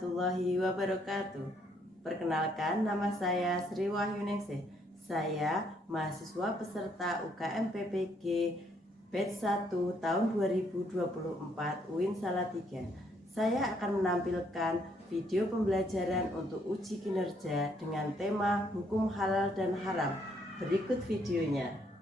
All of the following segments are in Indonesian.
warahmatullahi wabarakatuh. Perkenalkan, nama saya Sri Wahyuningsih. Saya mahasiswa peserta UKM PPG Batch 1 tahun 2024 UIN Salatiga. Saya akan menampilkan video pembelajaran untuk uji kinerja dengan tema hukum halal dan haram. Berikut videonya.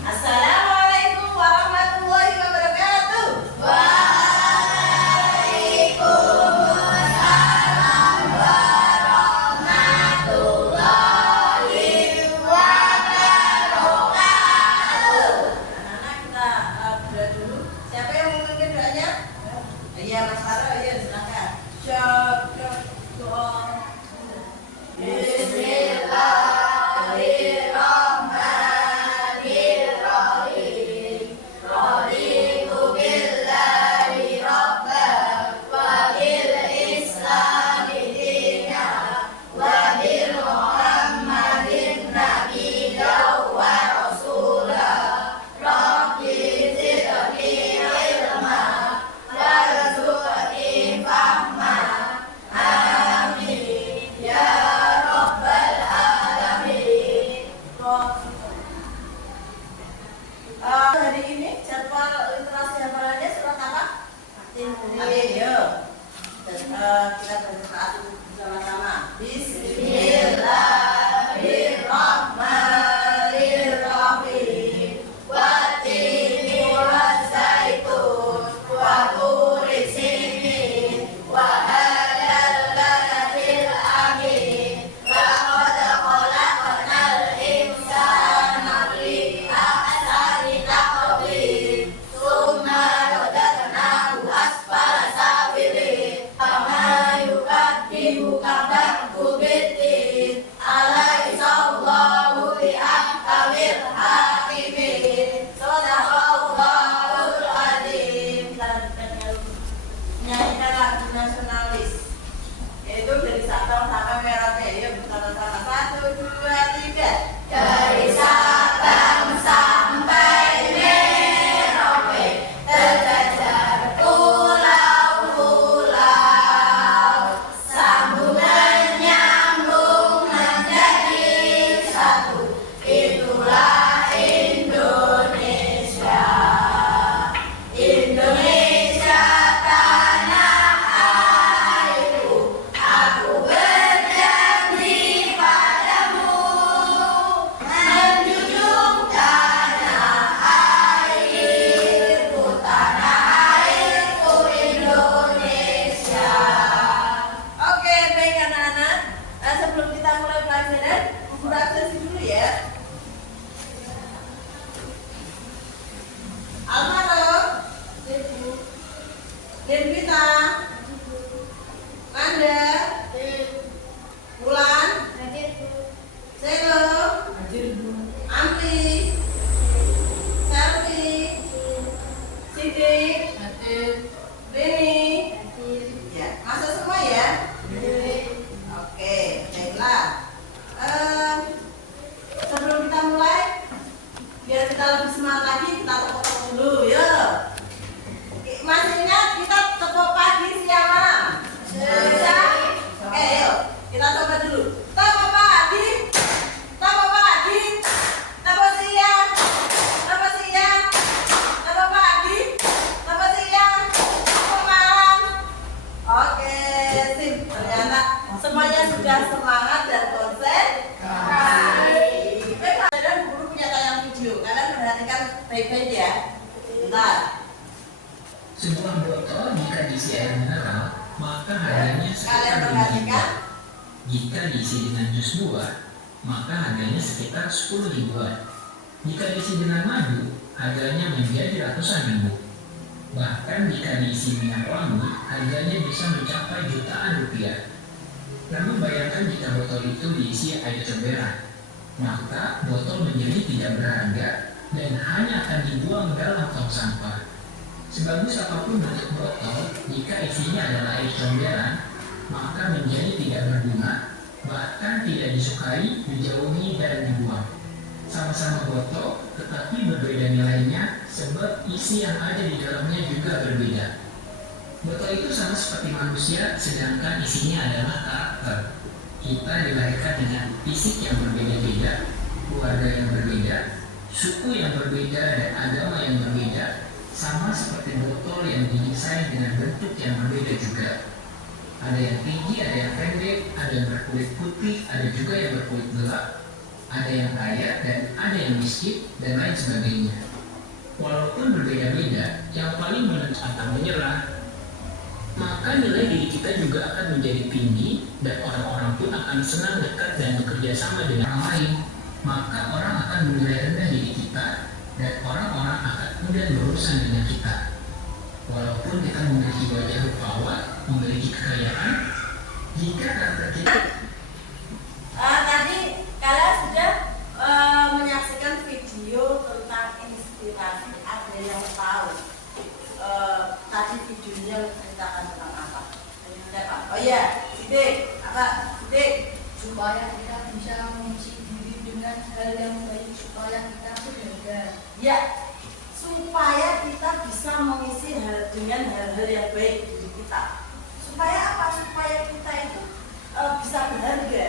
Assalamualaikum warahmatullahi wabarakatuh. Waalaikumsalam warahmatullahi wabarakatuh. Anak-anak kita berdoa dulu. Siapa yang mau memimpin doanya? Iya, Mas Faro, iya silakan. Bismillahirrahmanirrahim. Raditu billahi rabban wa bil islami dinan wa bil muhammadin nabiyyan wa rasulah. Rabbi zidni ilma warzuqni fahma. Amin ya rabbal alamin. Hari ini jadwal literasi hafalannya surat apa? Amin, yuk. Kita berdoa bersama-sama. Bismillahirrahmanirrahim. Wattini wazzaitun wa turi sinin wa hadal baladil amin. Laqad khalaqnal insana fi ahsani taqwim. Tsumma radadnahu asfala safilin. Kama yukadzibuka ba'du biddin. Alaihissallahu bi'ahkamil hakimin. Shadaqallahul adzim. Nyanyikan lagu nasionalis, yaitu dari Sabang sampai Merauke. Yuk, bersama-sama. 1, 2, 3. Dari Sabang sampai Merauke, terjajar pulau-pulau, sambungan nyambung menjadi satu. Itulah Indonesia. Indonesia tanah airku, aku berjanji padamu menjunjung tanah airku Indonesia. Oke, baik anak-anak. Sebelum kita mulai pelajaran, buku absensi dulu ya. Alvaro, Denvita, Manda, Wulan, Selo, Amri, Selvi, Sidik, Rini. Ya, masuk semua ya. Oke, baiklah. Sebelum kita mulai, biar kita lebih semangat lagi, kita tepuk dulu, yuk. Masih ingat kita tepuk pagi, siang, malam? Bisa? Oke, yuk. Kita coba dulu. Tepuk pagi, tepuk pagi, tepuk siang, tepuk siang, tepuk pagi, tepuk siang, tepuk malam. Oke, sip. Ternyata semuanya sudah semangat dan konsentrasi. Baiklah, dan guru punya tayang video. Kalian perhatikan baik-baik ya. Bentar. Sebuah botol jika diisi air mineral, maka harganya Kalian sekitar perhatikan. 5.000. Jika diisi dengan jus buah, maka harganya sekitar 10 ribuan. Jika diisi dengan madu, harganya menjadi ratusan ribu. Bahkan jika diisi minyak wangi, harganya bisa mencapai jutaan rupiah. Namun bayangkan jika botol itu diisi air comberan, maka botol menjadi tidak berharga dan hanya akan dibuang dalam tong sampah. Sebagus apapun bentuk botol, jika jika isinya adalah air comberan, maka menjadi tidak berguna, bahkan tidak disukai, dijauhi, dan dibuang. Sama-sama botol, tetapi berbeda nilainya sebab isi yang ada di dalamnya juga berbeda. Botol itu sama seperti manusia, sedangkan isinya adalah karakter. Kita dilahirkan dengan fisik yang berbeda-beda, keluarga yang berbeda, suku yang berbeda, dan agama yang berbeda, sama seperti botol yang didesain dengan bentuk yang berbeda juga. Ada yang tinggi, ada yang pendek, ada yang berkulit putih, ada juga yang berkulit gelap, ada yang kaya dan ada yang miskin, dan lain sebagainya. Walaupun berbeda-beda, yang paling menentukan akan menyerah, maka nilai diri kita juga akan menjadi tinggi dan orang-orang pun akan senang dekat dan bekerja sama dengan orang lain. Maka orang akan menilai rendah diri kita dan orang-orang akan mudah berurusan dengan kita. Walaupun kita memiliki wajah rupawan, memiliki kekayaan, jika karakter kita tadi kalian sudah menyaksikan video tentang inspirasi. Ada yang tahu tadi videonya menceritakan tentang apa? Siapa? Oh iya, Sidik. Apa? Sidik. Supaya kita bisa mengisi diri dengan hal yang baik, supaya kita berharga. Ya, supaya kita bisa mengisi dengan hal-hal yang baik di diri kita. Supaya apa? Supaya kita itu bisa berharga.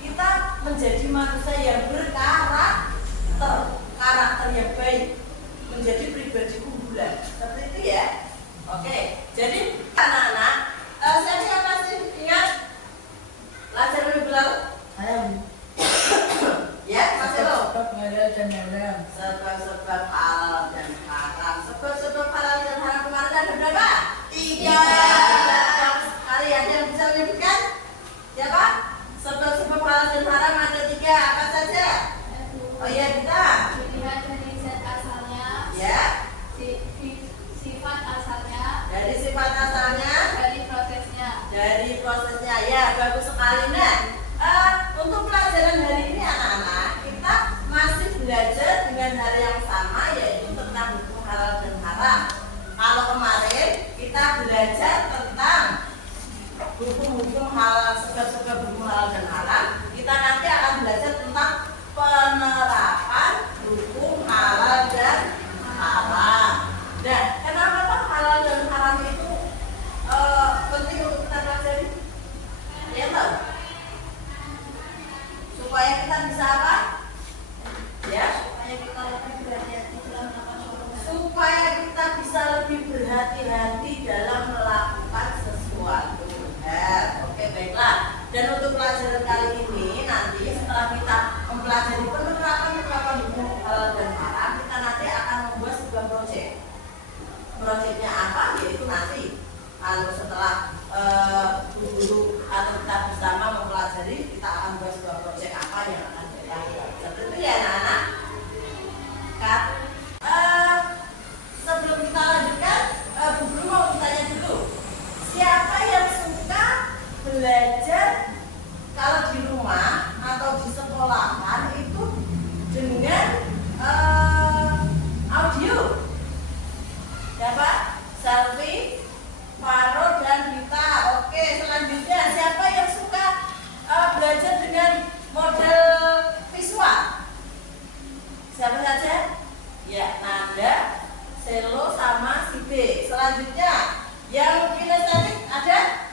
Kita menjadi manusia yang berkarakter, karakter yang baik, menjadi pribadi unggulan. Seperti itu ya. Oke, jadi anak-anak, siapa sih ingat Lazar lebih belakang? Ya, masih lo. Sebab-sebab halal dan haram. Sebab-sebab halal dan haram kemarin ada berapa? 3. Sekali ada yang bisa menyebutkan? Siapa? Sebab-sebab halal dan haram ada 3. Apa saja? Oh iya, kita. Dilihat dari zat asalnya, Ya. sifat asalnya, Dari sifat asalnya, dari prosesnya. dari prosesnya. Ya, bagus sekali. Nah, untuk pelajaran hari ini anak-anak, kita masih belajar dengan hal yang sama, yaitu tentang hukum halal dan haram. Kalau kemarin kita belajar tentang hukum-hukum halal, sebab-sebab hukum halal dan haram, kita nanti akan belajar tentang penerapan hukum halal dan haram. Nah, kenapa halal dan haram itu penting untuk kita pelajari? Ya tahu? Supaya kita bisa apa? Ya, Supaya kita lebih berhati-hati dalam melakukan suatu hal. supaya kita bisa lebih berhati-hati dalam melakukan sesuatu hal. Oke, baiklah. Dan untuk pelajaran kali ini nanti setelah kita mempelajari penerapan hukum halal dan haram, kita nanti akan membuat sebuah proyek. Proyeknya apa? Yaitu nanti kalau setelah guru atau kita bersama mempelajari, kita akan buat sebuah proyek apa yang akan kita lakukan. Seperti itu ya anak-anak. Kak, sebelum kita lanjutkan, Bu Guru mau bertanya dulu. Siapa yang suka belajar kalau di rumah atau di sekolahan itu dengan audio? Siapa? Selfie, Faro, dan Vita. Oke, selanjutnya siapa yang suka belajar dengan model visual? Siapa saja? Ya, Nanda, Selo, sama si B. Selanjutnya yang kinestetik ada?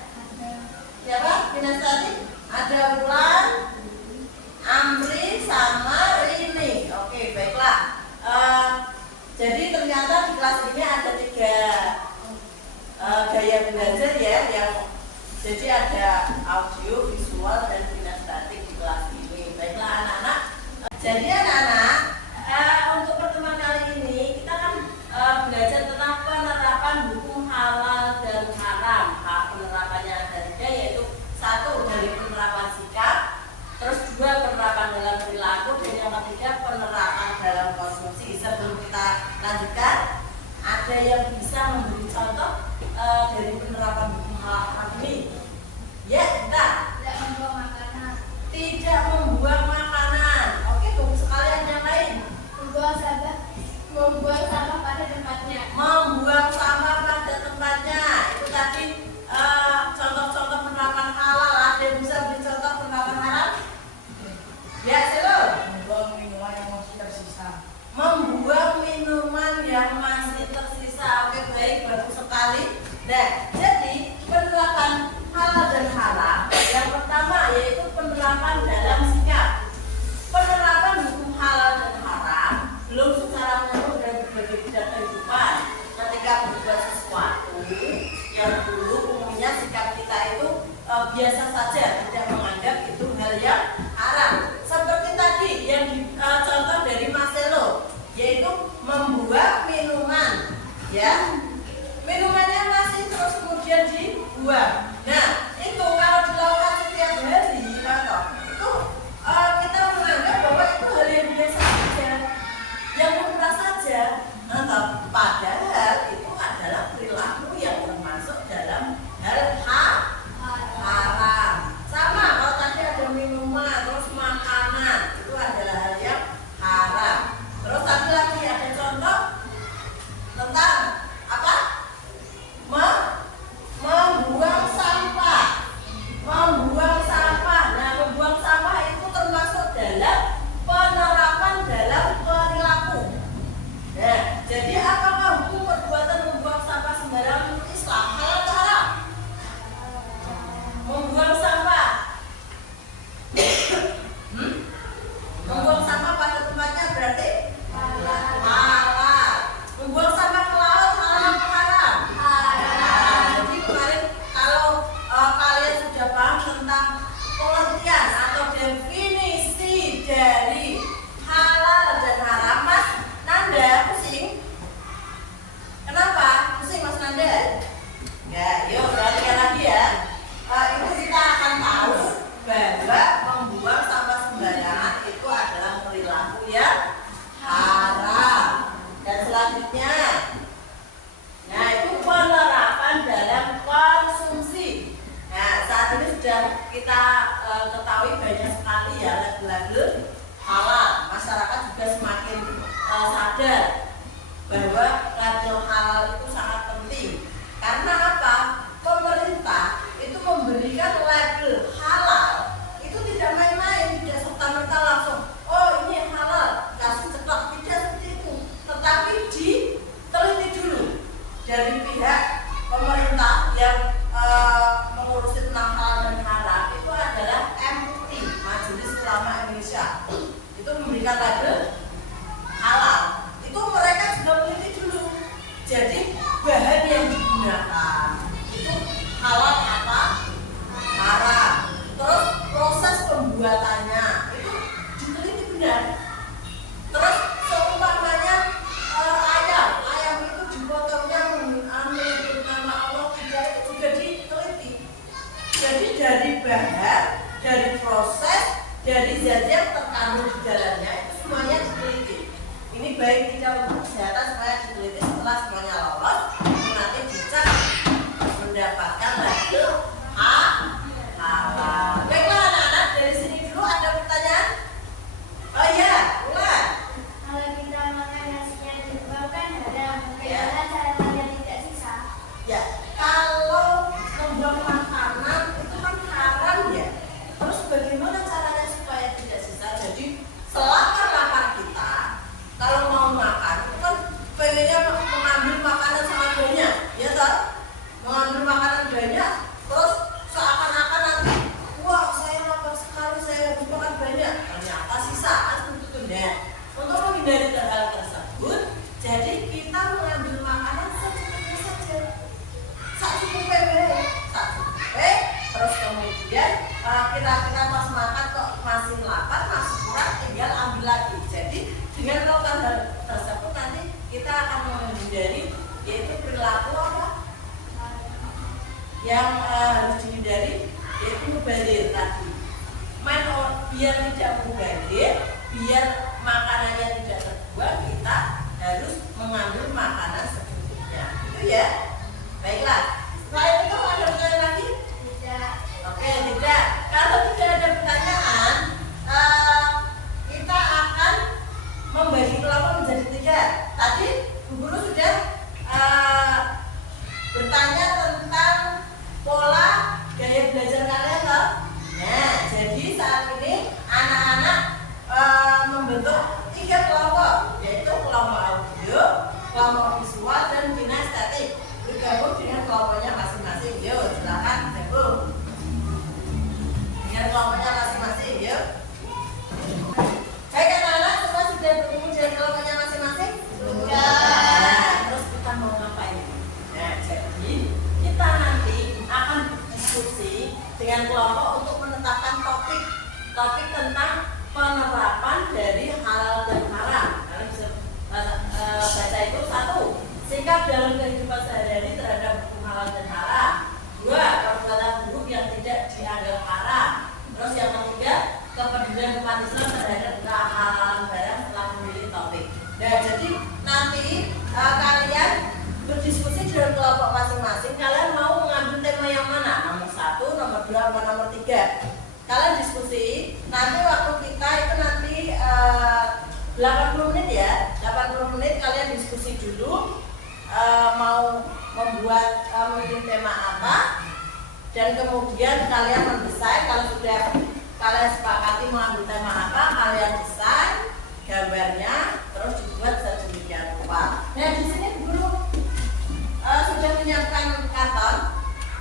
Siapa? Kinestetik ada Wulan, Amri, sama Rini. Oke, baiklah. Jadi ternyata di kelas ini ada 3 gaya belajar ya, yang jadi ada audio, visual, dan kinestetik di kelas ini. Baiklah anak-anak. Jadi anak-anak, untuk pertemuan kali ini kita kan belajar tentang penerapan hukum halal dan haram. Penerapannya ada 3, yaitu 1 dari penerapan sikap, terus 2 penerapan dalam perilaku, dan yang ketiga penerapan dalam konsumsi. Sebelum kita lanjutkan, ada yang bisa memberi contoh dari penerapan hukum halal haram ini? Ya, kita Tidak membawa makanan, tidak membuang makanan. Oke, tunggu sekalian yang lain. membuang sampah pada tempatnya. Membuang sampah pada tempatnya. Itu tadi artinya sikap kita itu biasa saja, tidak menganggap itu hal yang haram. Seperti tadi yang contoh dari Marcelo, yaitu membuang minuman, ya. Minumannya masih terus kemudian dibuang. Nah, itu kalau dilakukan setiap hari, itu kita menganggap bahwa itu hal yang biasa saja, yang lumrah saja. Padahal itu adalah perilaku yang termasuk dalam hal haram. Sama kalau tadi ada minuman, terus makanan, itu adalah hal yang haram. Terus tadi lagi ada contoh tentang apa? Membuang sampah. Membuang sampah. Nah, membuang sampah itu termasuk dalam penerapan dalam perilaku. Nah, jadi apakah hukum perbuatan membuang sampah sembarangan menurut Islam halal atau haram? Membuang sampah. Membuang sampah pada tempatnya berarti halal. Membuang sampah ke laut halal atau haram? Jadi kemarin kalau kalian sudah paham tentang pengertian atau definisi dari halal dan haram, Mas Nanda pusing? Kenapa? Pusing Mas Nanda? Ya, yuk perhatikan lagi ya. Itu kita akan tahu bahwa membuang sampah sembarangan itu adalah perilaku yang haram. Dan selanjutnya, nah itu penerapan dalam konsumsi. Nah, saat ini sudah kita ketahui banyak sekali ya label-label halal. Masyarakat juga semakin sadar bahwa label halal itu sangat penting. Karena apa? Pemerintah itu memberikan label halal itu tidak main-main, tidak serta-merta langsung, oh ini halal, kasih cepat, tidak seperti itu. Tetapi diteliti dulu dari pihak pemerintah yang mengurusi tentang halal dan haram itu adalah MUI, Majelis Ulama Indonesia. Itu memberikan label halal. Itu mereka juga meneliti dulu. Jadi bahan yang digunakan itu halal apa? Haram. Terus proses pembuatannya itu diteliti benar. Terus seumpamanya ayam itu dipotongnya menyebut nama Allah tidak, itu juga diteliti. Jadi dari bahan, dari proses, dari zat yang terkandung di dalamnya itu semuanya diteliti. Ini baik tidak untuk kesehatan, supaya diteliti. Setelah semuanya lolos, nanti bisa mendapatkan label halal. Baiklah anak-anak, dari sini dulu ada pertanyaan? Oh iya, mulai. Kalau kita makan nasinya dibuangkan haram, Ya. bagaimana cara agar tidak sisa? Ya, kalau membuang makanan itu kan haram ya. Terus bagaimana caranya supaya tidak sisa? Jadi selama lapar kita, kalau mau makan, itu kan pengennya mengambil makanan sangat banyak, ya toh? Mengambil makanan banyak, terus seakan-akan nanti, wah saya lapar sekali, saya harus makan banyak. Ternyata sisa, kan itu nah. Untuk menghindari hal tersebut, jadi kita mengambil makanan secukupnya saja. Secukupnya, terus kemudian kita pas makan kok masih lapar, masih kurang, tinggal ambil lagi. Jadi dengan melakukan hal tersebut nanti kita akan menghindari, yaitu perilaku apa? Yang harus dihindari, yaitu mubazir tadi. Biar tidak mubazir, biar makanannya tidak terbuang, kita harus mengambil makanan secukupnya. Itu ya. Baiklah. Selain itu ada pertanyaan lagi? Tidak. Oke, tidak. Kalau tidak ada pertanyaan, kita akan membagi kelompok menjadi 3. Tadi Bu Guru sudah bertanya tentang pola gaya belajar kalian toh? Nah, jadi saat ini anak-anak membentuk 3 kelompok, yaitu kelompok audio, kelompok visual, dan kinestetik. Bergabung dengan kelompoknya masing-masing. Yuk, dengan kelompok untuk menetapkan topik tentang penerapan dari halal dan haram. Kalian bisa baca itu. 1. Sikap dalam kehidupan sehari-hari terhadap hukum halal dan haram. 2. Perbuatan buruk yang tidak dianggap haram. Terus yang ketiga, kepedulian umat Islam terhadap kehalalan barang setelah memilih topik. Nah, jadi nanti kalian berdiskusi dengan kelompok masing-masing. Kalian mau mengambil tema yang mana? Nomor 1, nomor 2, atau nomor 3? Kalian diskusi. Nanti waktu kita itu nanti 80 menit ya. 80 menit kalian diskusi dulu. Mau membuat memilih tema apa, dan kemudian kalian mendesain. Kalau sudah kalian sepakati mengambil tema apa, kalian desain gambarnya, terus dibuat sedemikian rupa. Nah, di sini guru sudah menyiapkan karton,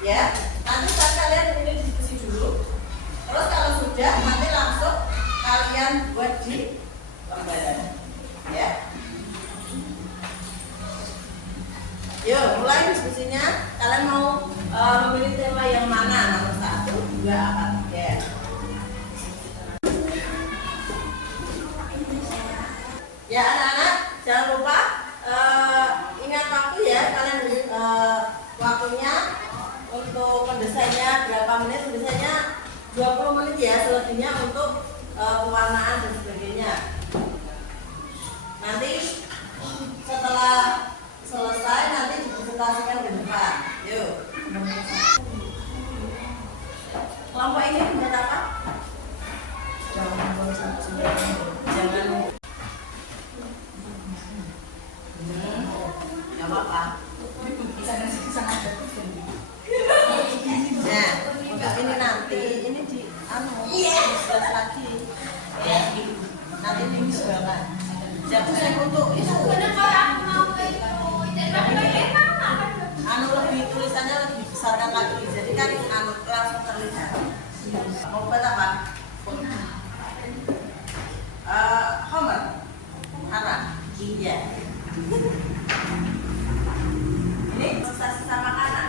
ya. Nanti saat kalian ini diskusi dulu. Terus kalau sudah, nanti langsung kalian buat di lembaran, ya. Yuk, mulai diskusinya. Kalian mau memilih tema yang mana? Nomor 1, 2, apa 3? Ya anak-anak, jangan lupa ingat waktu ya. Kalian waktunya untuk mendesainnya berapa menit? Mendesainnya 20 menit ya. Selebihnya untuk pewarnaan dan sebagainya. Nanti setelah selesai nanti dipresentasikan ke depan. Yuk. Kelompok ini buat apa? Jangan. Gak apa-apa. Nah, untuk ini nanti ini di discuss lagi. Ya. Nanti diusulkan. Jadi saya untuk itu. Lebih tulisannya lebih besarkan lagi, jadi kan langsung terlihat. Mau buat apa? Homer, anak, iya. Ini sisa makanan.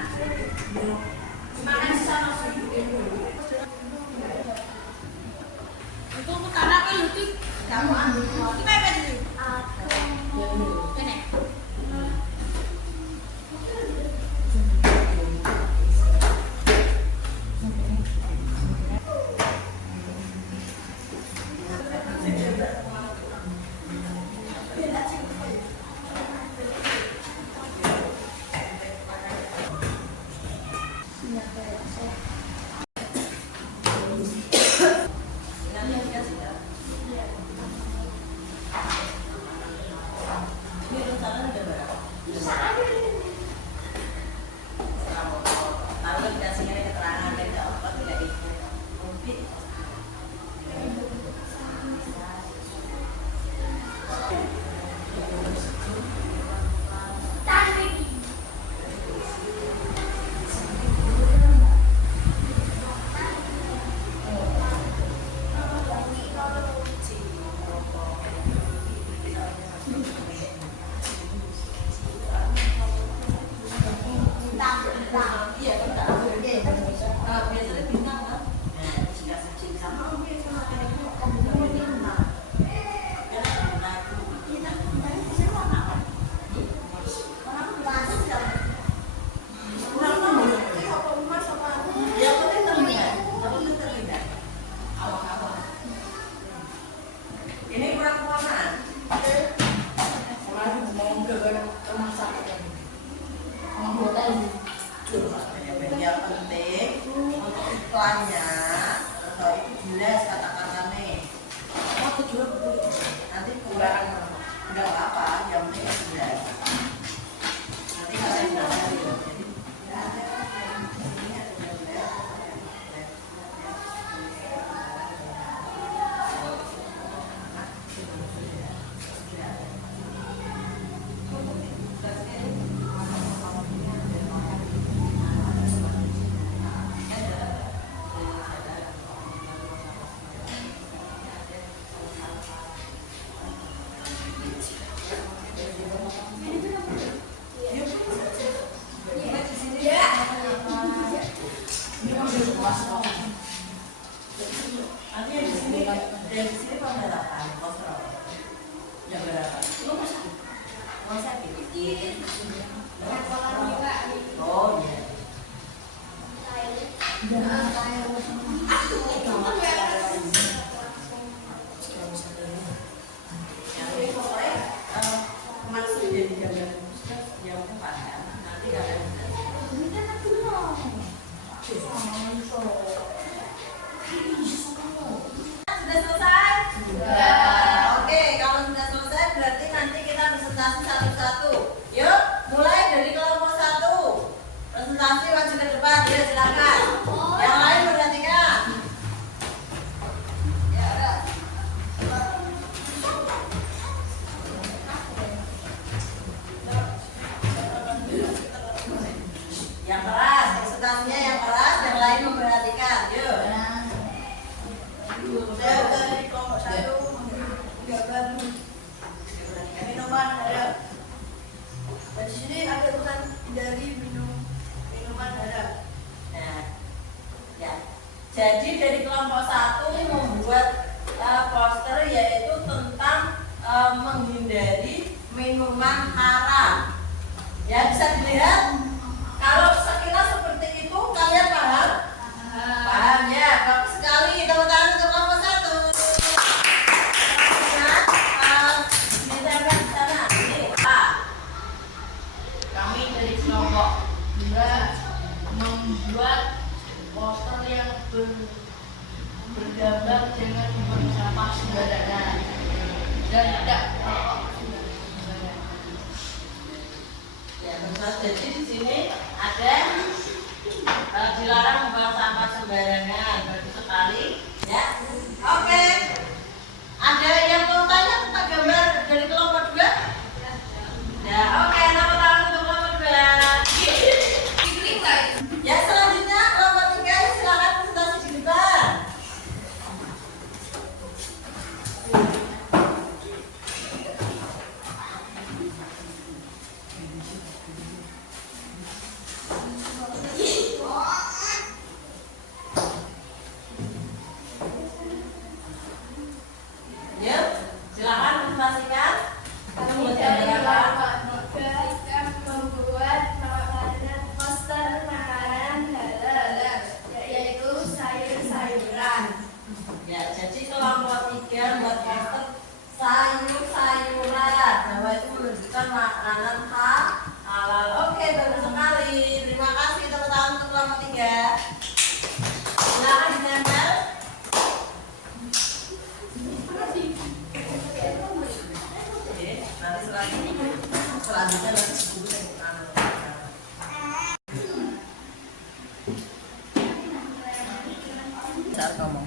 Makan sisa nasi. Itu anak kan lucu. Kamu ambil. Kita apa dulu? Ini. Yang penting untuk iklannya atau itu jelas kata-katanya. Nanti kurang nggak apa-apa, yang penting jelas. Nanti kalian belajar ya. Nanti yang di sini pemberatan kolesterol. Yang berapa? Lu mau sakit? Oh iya. Masih jadi gambar yang empat kan? Nanti kalian sudah selesai? Oke, kalau sudah selesai berarti nanti kita presentasi satu-satu. Yuk, mulai dari kelompok 1. Presentasi maju ke depan, ya silakan. Yang lain perhatikan. Yang keras, presentasinya yang keras, yang lain memperhatikan. Yuk. Saya udah di kelompok 1. Gambar minuman ada. Di sini ada tulisan dari minuman ada. Nah, ya. Jadi dari kelompok 1 membuat poster yaitu tentang menghindari minuman haram. Ya, bisa dilihat. Kalau sekilas seperti itu, kalian paham? Paham ya, bagus sekali. Tepuk tangan untuk kelompok 1. Ditempel di sana. Ini Pak. Kami dari kelompok 2 membuat poster yang bergambar dengan membuang sampah sembarangan dan tidak merokok sembarangan. Ya, teman-teman, jadi di sini ada dilarang membuang sampah sembarangan. Bagus sekali, ya. Oke. Ada yang mau tanya tentang gambar dari kelompok 2? Ya, oke. Nama tangan untuk kelompok 2. Ya, selanjutnya kelompok 3 silakan presentasi di depan. Yuk, silakan presentasikan. Kami dari kelompok 3 akan membuat poster makanan halal, yaitu sayur-sayuran. Ya, jadi kelompok 3 buat poster sayur-sayuran bahwa itu menunjukkan makanan halal. Oke, bagus sekali. Terima kasih teman-teman untuk kelompok 3. Silakan ditempel. Oke, nanti selanjutnya nanti buku saya saat ngomong.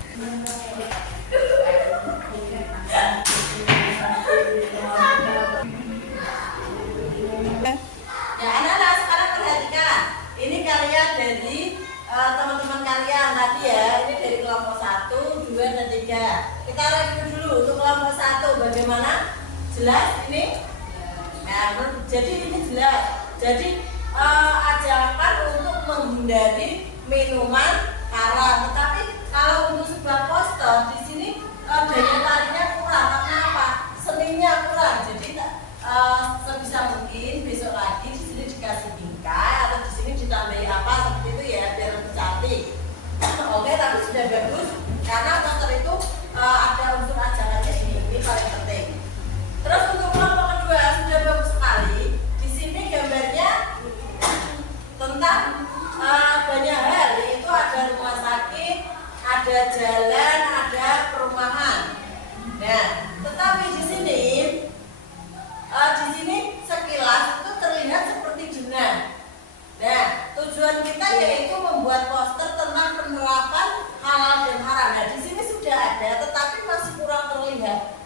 Ya, anak-anak sekarang perhatikan. Ini kalian dari teman-teman kalian tadi ya. Ini dari kelompok 1, 2, dan 3. Kita review dulu untuk kelompok 1. Bagaimana? Jelas ini? Nah, jadi ini jelas. Jadi ajakan untuk menghindari minuman haram. Tetapi kalau untuk sebuah poster di sini daya tariknya kurang. Karena apa? Seninya kurang. Jadi sebisa mungkin besok lagi di sini dikasih bingkai atau di sini ditambahi apa seperti itu ya biar lebih cantik. Oke, tapi sudah bagus karena poster itu ada unsur ajakannya ini paling penting. Terus untuk kelompok kedua sudah bagus sekali. Di sini gambarnya tentang banyak hal, yaitu ada rumah sakit, ada jalan, ada perumahan. Nah, tetapi di sini sekilas itu terlihat seperti jenah. Nah, tujuan kita yaitu membuat poster tentang penerapan halal dan haram. Nah, di sini sudah ada, tetapi masih kurang terlihat.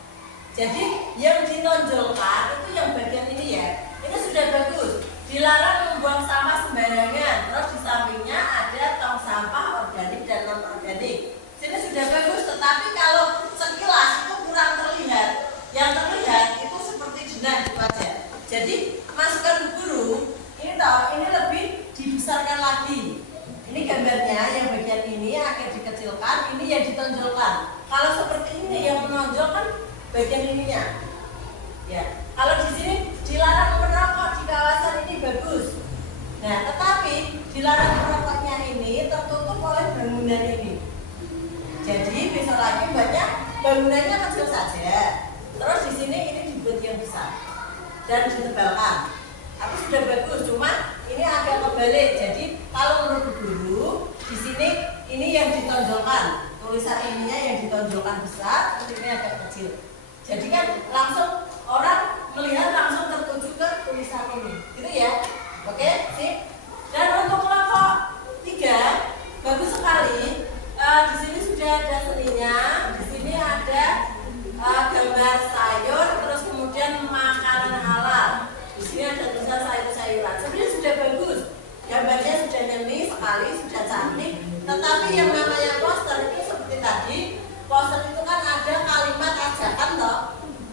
Jadi yang ditonjolkan itu yang bagian ini ya. Ini sudah bagus. Dilarang membuang sampah sembarangan. Terus di sampingnya ada tong sampah organik dan non organik. Sini sudah bagus, tetapi kalau sekilas itu kurang terlihat. Yang terlihat itu seperti jenah itu aja. Jadi masukan guru ini lebih dibesarkan lagi. Ini gambarnya yang bagian menonjolkan, ini yang ditonjolkan. Kalau seperti ini yang menonjol kan bagian ininya. Ya, kalau di sini dilarang merokok di kawasan ini bagus. Nah, tetapi dilarang merokoknya ini tertutup oleh bangunan ini. Jadi besok lagi banyak bangunannya kecil saja. Terus di sini ini dibuat yang besar dan ditebalkan. Tapi sudah bagus, cuma ini agak kebalik. Jadi kalau menurut guru di sini ini yang ditonjolkan, tulisan ininya yang ditonjolkan besar, terus ini agak kecil. Jadi kan langsung orang melihat langsung tertuju ke tulisan ini, gitu ya. Oke, sip. Dan untuk kelompok 3 bagus sekali. Di sini sudah ada seninya, di sini ada gambar sayur, terus kemudian makanan halal. Di sini ada tulisan sayur-sayuran. Sebenarnya sudah bagus, gambarnya sudah nyeni sekali, sudah cantik. Tetapi yang namanya poster itu seperti tadi, poster itu kan ada kalimat ajakan toh,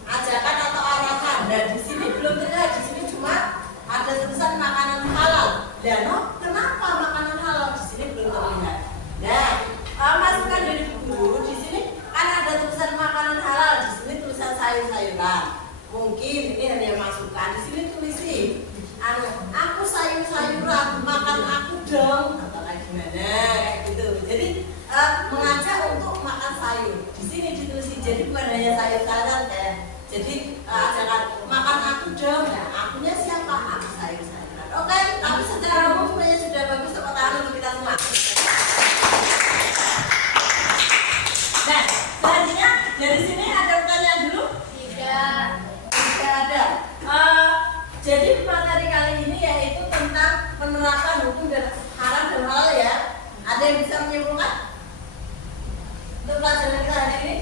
ajakan atau arahan. Dan di sini belum terlihat, di sini cuma ada tulisan makanan halal. Dan kenapa makanan halal di sini belum terlihat? Nah, masukan dari guru di sini kan ada tulisan makanan halal, di sini tulisan sayur-sayuran. Mungkin ini hanya masukan. Di sini tulisi, aku sayur-sayuran, makan aku dong, atau kayak gimana, kayak gitu. Jadi mengajak untuk makan sayur. Di sini ditulisi. Jadi bukan hanya sayur-sayuran ya. Jadi ajakan makan aku dong. Nah, akunya siapa? Aku sayur-sayuran. Oke, tapi secara umum sebenarnya sudah bagus. Tepuk tangan untuk kita semua. Nah, selanjutnya dari sini ada pertanyaan dulu? Tidak. Tidak ada. Jadi materi kali ini yaitu tentang penerapan hukum dan haram dan halal ya. Ada yang bisa menyimpulkan untuk pelajaran kita hari ini?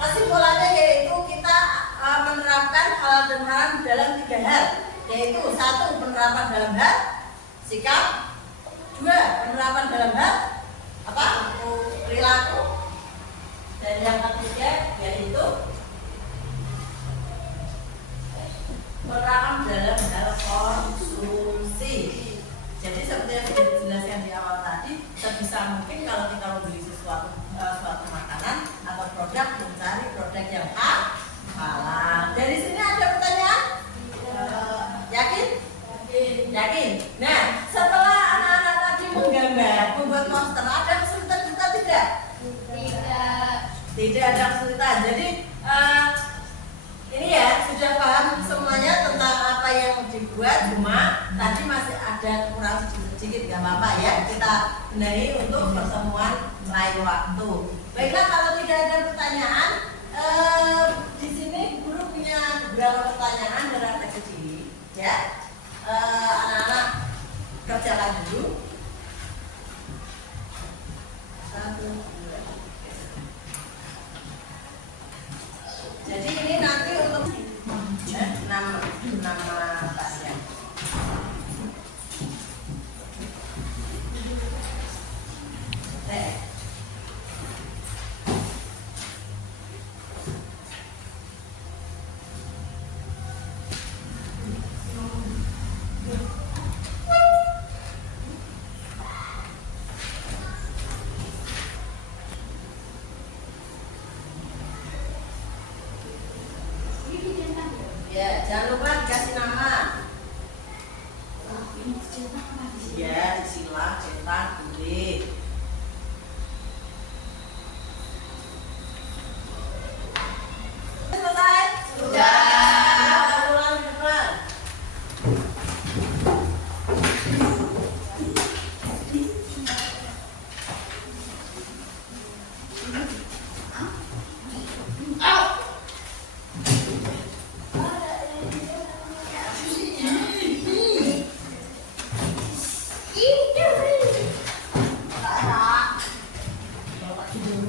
Kesimpulannya yaitu kita menerapkan halal dan haram dalam 3 hal, yaitu 1. Penerapan dalam hal sikap, 2. Penerapan dalam hal apa? Perilaku, dan yang ketiga yaitu penerapan dalam hal konsumsi. Jadi seperti yang sudah dijelaskan di awal tadi, sebisa mungkin kalau kita membeli suatu makanan atau produk, mencari produk yang halal. Dari sini ada pertanyaan? Yakin? Yakin. Nah, setelah anak-anak tadi menggambar, membuat poster, ada kesulitan kita tidak? Tidak. Tidak ada kesulitan. Jadi ini ya sudah paham semuanya tentang apa yang dibuat, cuma tadi masih ada kurang sedikit, nggak apa-apa ya, kita benahi untuk pertemuan lain waktu. Baiklah, kalau tidak ada pertanyaan, di sini guru punya beberapa pertanyaan dari anak kecil, ya. Anak-anak kerjakan dulu. 1, 2. Jadi ini nanti untuk nama pasien. Ya, jangan lupa dikasih nama. Ya, disilang, cetak, tulis. Selesai? Sudah. Ulang di depan.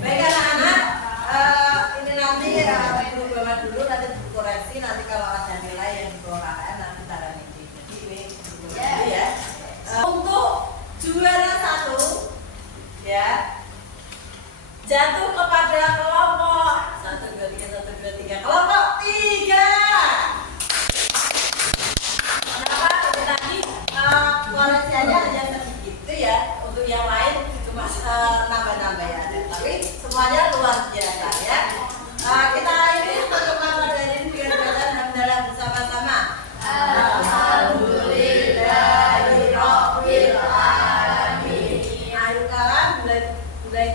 Baik anak-anak, ini nanti guru bawa dulu, nanti dikoreksi, nanti kalau ada nilai yang di bawah KKM nanti taruh ini. Jadi ini dulu ya. Untuk juara 1 ya, jatuh kepada kelompok 1, 2, 3, kelompok 3. Kenapa? Tadi koreksi aja hanya sedikit itu ya, untuk yang lain cuma cuma nambah-nambah ya. Tapi semuanya luar biasa ya. Kita ini untuk ngadain biar bacaan hamdalah bersama-sama. Alhamdulillahirobbil alamin. Ayo kawan mulai